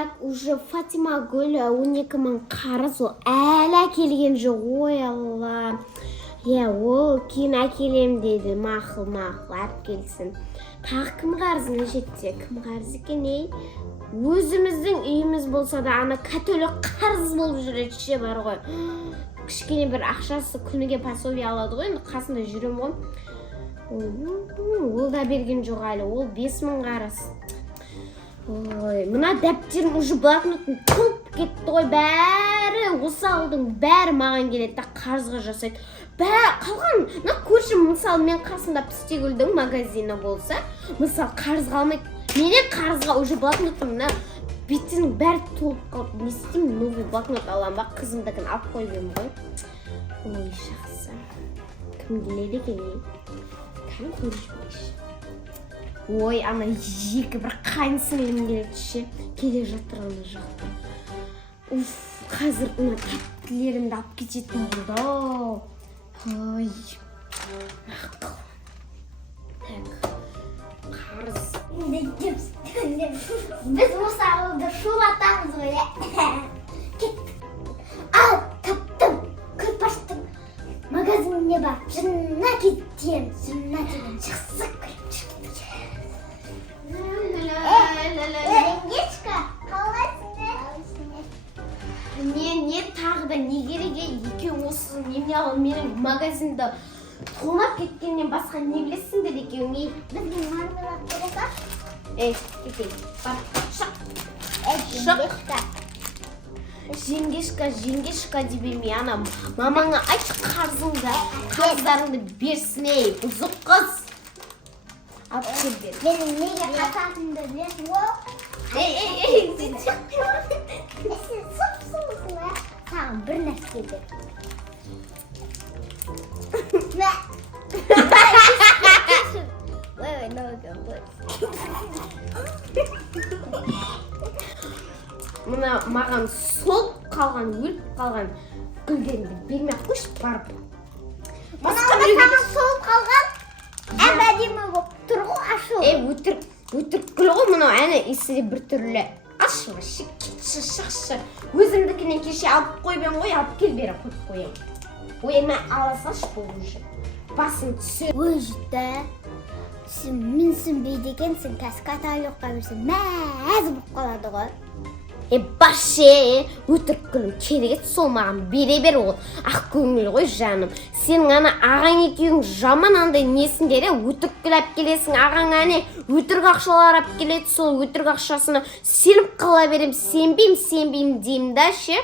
Так, уже Фатима Гүл 12 мың қарыз ол әлі келген жоқ. Ой Алла. Ол кейін әкелем деді. Мақыл, әп келсін. Тағы кім қарызына жетсе? Кім қарыз екен, өзіміздің үйіміз болса да ана катөлік қарыз болып жүреді ше бар ғой. Кішкене бір ақшасы күніге пособие алады ғой, енді қасында жүрем ғой. Ол да берген жоқ әлі, ол 5 мың қарыз. Ой, мына дәптерім уже блокнотым толып кетті ғой, бәрі осы ауылдың бәрі маған келеді да қарызға жасайды. Қалған, мына көршім мысалы мен қасында Пістегүлдің магазині болса, мысалы қарызға алмайды. Менен қарызға уже блокнотым мына бетінің бәрі толып қалып, не істеймін, новый блокнот аламын ба, қызымдікін алып қойып едім ғой. Ой, жақсы. Кім келеді екен? Кім көрші? Ой, ана екі бір қайын сіңілім келеді ше, келе жатыр ана жақта. Уф, қазір мына тәттілерімді алып кететін болды. Ой, ақыл. Так, қарыз. Біз осы ауылды шулатамыз ғой. Кеттік. Ал, таптым. Күлпаштың магазиніне бар. Жынына кеткен. Жынына деген жақсы күліп Жеңгешка, қалайсың? Не тағы да не керек екеуің осы неме алып менің магазинді тонап кеткеннен басқа не білесіңдер екеуің? Біздің мармелад болса? Кетейік. Бар, шық. Жеңгешка дебеме, ана мамаңа айт қарыздарыңды берсін, бұзық қыз. Алып кел бер. Менің неге қататынды білесің ол? Сен сұп-сұлысың ба? Саған бір нәрсе бер. Мына маған солып қалған, өліп қалған гүлдеріңді бермей-ақ қойшы барып. Саған солып қалған? Әдемі болып тұр ғой, ашу. Өтірік гүл ғой мынау, әні иісі де бір түрлі. Ашы, кетші, шықшы. Өзімдікінен кеше алып қойбен ғой, алып кел бері қойып қойым. Ой, мен аласашы бұл уже. Басын түсі. Ой, жүтті. Сен менсінбейді екенсің, қазір каталогқа берсен мәз болып қалады ғой. Баше, өтірік гүлім керек сол маған бере бер ол. Ақ көңіл ғой жаным. Сенің ана ағаң екеуің жаман андай несіндер, өтірік гүл алып келесің, ағаң әне өтірік ақшалар алып келеді, сол өтірік ақшасына сеніп қала берем, сенбеймін деймін да ше.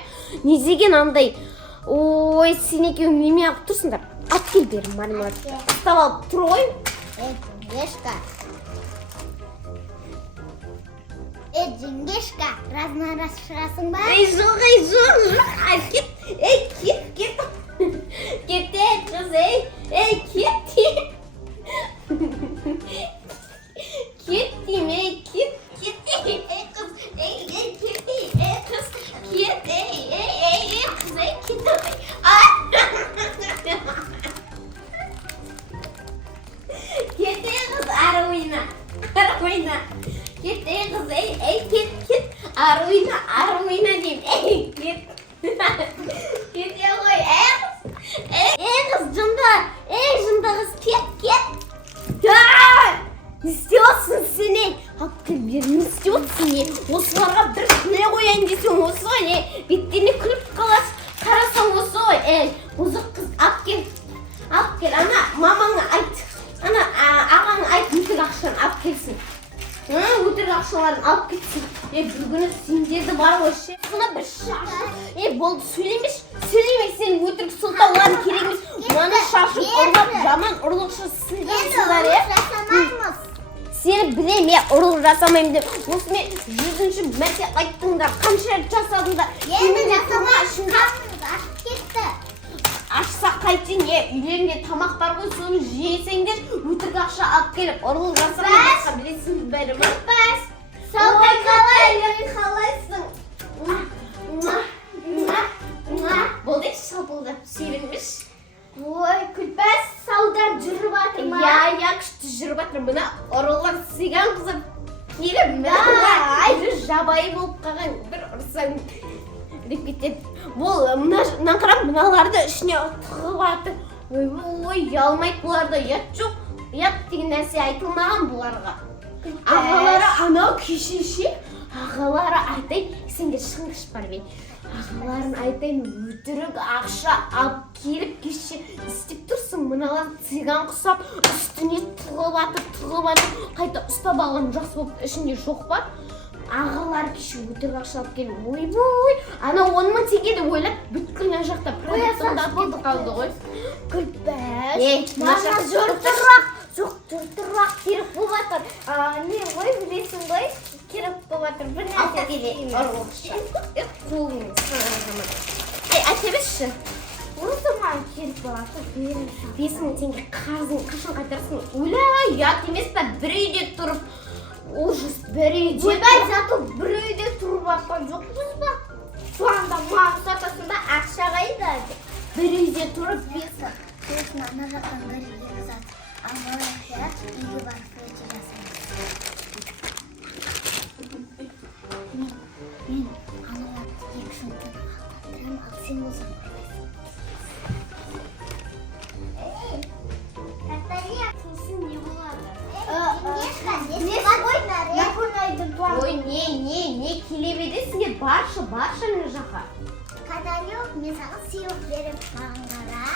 Не деген андай, ой, сен екеуің неме алып тұрсыңдар. Алып кел бер мармелад. Ұстап алып тұр ғой. Жеңгешка, раз-на-раз шығасың ба? Жоқ. Кет. Кет, қыз, кет. Кет дейм, кет. Қыз, ары ойна. Кет, ары ойна дейм, кет. Кете ғой, қыз, жынды қыз, кет. Не істеп сен, алып кел бер, не істеп осыларға бір не қояйын десең осы ғой, беттеріне күліп қаласың, қарасаң осы ғой, бұзық қыз, алып кел, ана мамаңа айт, ана ағаңа айт, өтірік ақшаны алып келсін. Өтірік ақшаларын алып кетсін. Бір күні сендерді бар ғой ше. Сұна бір шашы. Болды сөйлемеш, сен өтірік сұлтауларын керек емес. Маны шашып ұрлап, жаман ұрлықшы сылдансыңдар, Сені білем, ұрлық жасамайым деп. Осы мен 100-ші мәрте айттыңдар, қанша жасадыңдар. Енді жасамай, қамыңыз ашып кетті. Ашса қайтын, үйлерінде тамақ бар ғой, соны жейсеңдер, өтірік ақша алып келіп, ұрлық жасамай басқа білесің бәрі ма? Күлпәс, саудай қалайсың? Болды, шабылдап сүйренмеш. Ой, Күлпәс, саудам жүріп атыр ма? Күшті жүріп атыр. Мына ұрылар сыйған қызып келіп, жабайы болып қалған бір ұрсаң деп кетеді. Бұл мына қарап мыналарды ішіне тығып атып, ой, ұялмайды бұларда, ұят жоқ. Ұят деген нәрсе айтылмаған бұларға. Ағалары анау кешеше, ағалары айтайын, сенде шыңғыш бар бен. Ағаларын айтайын, өтірік ақша алып келіп кеше істеп тұрсың, мыналар циган құсап, үстіне тығып атып, қайта ұстап алған жақсы болып ішінде жоқ бар. Ағалар кеше өтірік ақша алып келіп, ойбой, ана 10 мың теңгені ойлап, бүткіл мына жақта продуктыңды алып кетіп қалды ғой. Күлпәш, мама жұртырақ керек болып жатыр. Не ғой, білесің ғой, керек болып жатыр. Бір нәрсе келе, ұрғықша. Қолың саңағымын. Әтебесші. Осы маған керек болып жатыр. 5 мың теңге қарызың қашан қайтарсың? Ойла, ұят емес па, бір үйде тұрып. Ужас, бір үйде. Ойбай, зато бір үйде тұрып жатқан жоқпыз ба? Соңында маған сатасың ба, ақша қайда? Бір үйде тұрып, Сосын ана жақтан гәрелер зат. Ана жақтан үйге барып өте жасаймыз. Мен аналарды 2 сыныптан ақтаттырам, ал сен болсаң сосын не болады? Ой, не келебедесіңдер, баршы мына жаққа. Каталек, мен саған сыйлық беріп маған қара.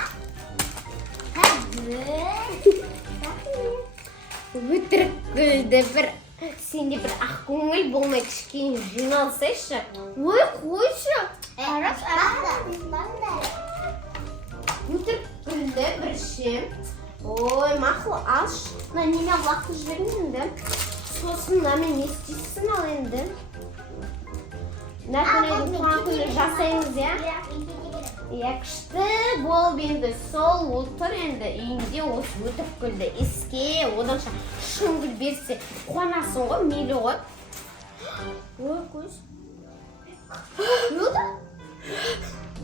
Өтірік гүлді бір, сенде бір ақ көңіл болмай кішкене жиналсайшы. Ой, қойшы. Өтірік гүлді бір шем. Ой, мақыл алшы. Неме лақты жіберін енді. Сосын мен не істейсің ал енді. Нәтінайдың туған күні жасаймыз, я? Күшті болып енді сол отыр енді үйінде осы өтірік гүлді еске, оданша шын гүл берсе қуанасың ғой, мейлі ғой. Ой, көз. Өді?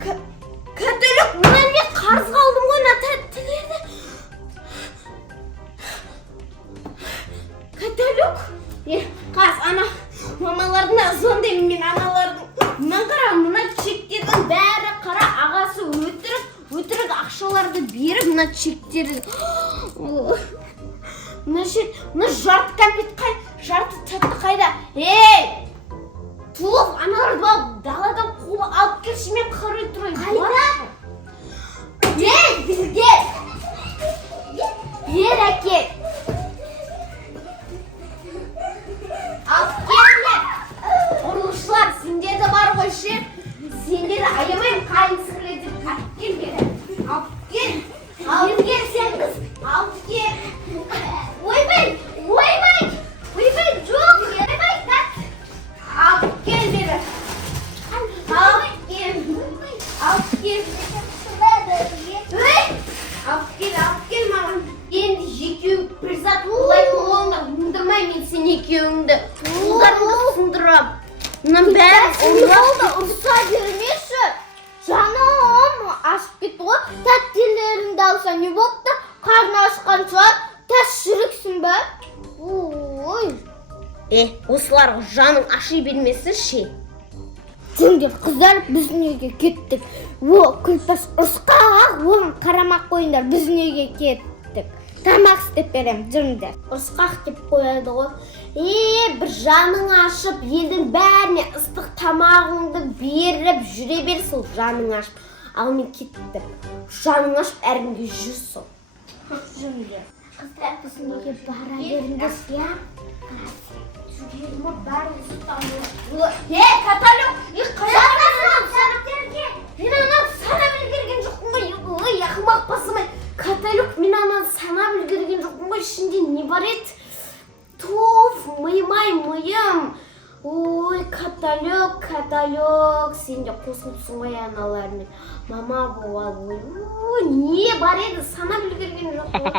Кәтөлік, мұнан мен қарыз қалдым ғой, тілерді. Кәтөлік? Қаз, ана мамалардың звондаймын мен аналардың. Мұнан қара, мұна чектердің бәрі қара, ағасы өтірік ақшаларды беріп, мұна чектерді. Мұна жарты кәмпет қай, жарты тәтті қайда. Ей! Туып, аналарды балып, даладан қолы алып келші, мен қарай тұрайын. Қайда? Ей, бізге! Ер әкел! Алып келіңдер! Ұрылышылар, сендерді бар ғой ше. Сендерді аямайын қайынсыңлер деп алып кел бері. Алып кел! Алып кел сен қыз! Алып кел! Ойбай! Жоқ! Алып кел бері! Алып кел! Алып кел маған! Енді екеуің бір зат олайтын олыңда ұндырмай мен сен екеуіңді ұлдарыңды сындырам. Мұнан бәрі олда ұрса бермеші. Жаным ашып кетті ғой. Тәттелеріңді алса не болыпты? Қарны ашқан шығар. Тәс жүріксің бә? Ой. Осыларға жаның аши бермесін ше. Сендер қыздар біздің үйге кеттік. Күлпәш ұрысқақ, оған қарамақ қойыңдар, біздің үйге кеттік. Тамақ істеп берем, жүріңдер. Ұрысқақ деп қояды ғой. Бір жаның ашып, елдің бәріне ыстық тамағыңды беріп жүре берсің, жаның ашып. Ал мен кеттім. Жаның ашып, әріңде жүрсің. Жүріңдер. Қыздар біздің үйге бара беріңдер, я? Жүргеліме бәріңіз ұстамын. Каталек! Мен ананы санап үлгерген жоқпын ғой. Ақымақ басымай. Каталек, мен ананы санап үлгерген жоқпын ғой. Ішінде не бар еді? Туф, миым. Ой, Каталек. Сен де қосылыпсың ғой аналармен. Мама бола ғой. Не бар еді? Санап үлгерген жоқпын ғой.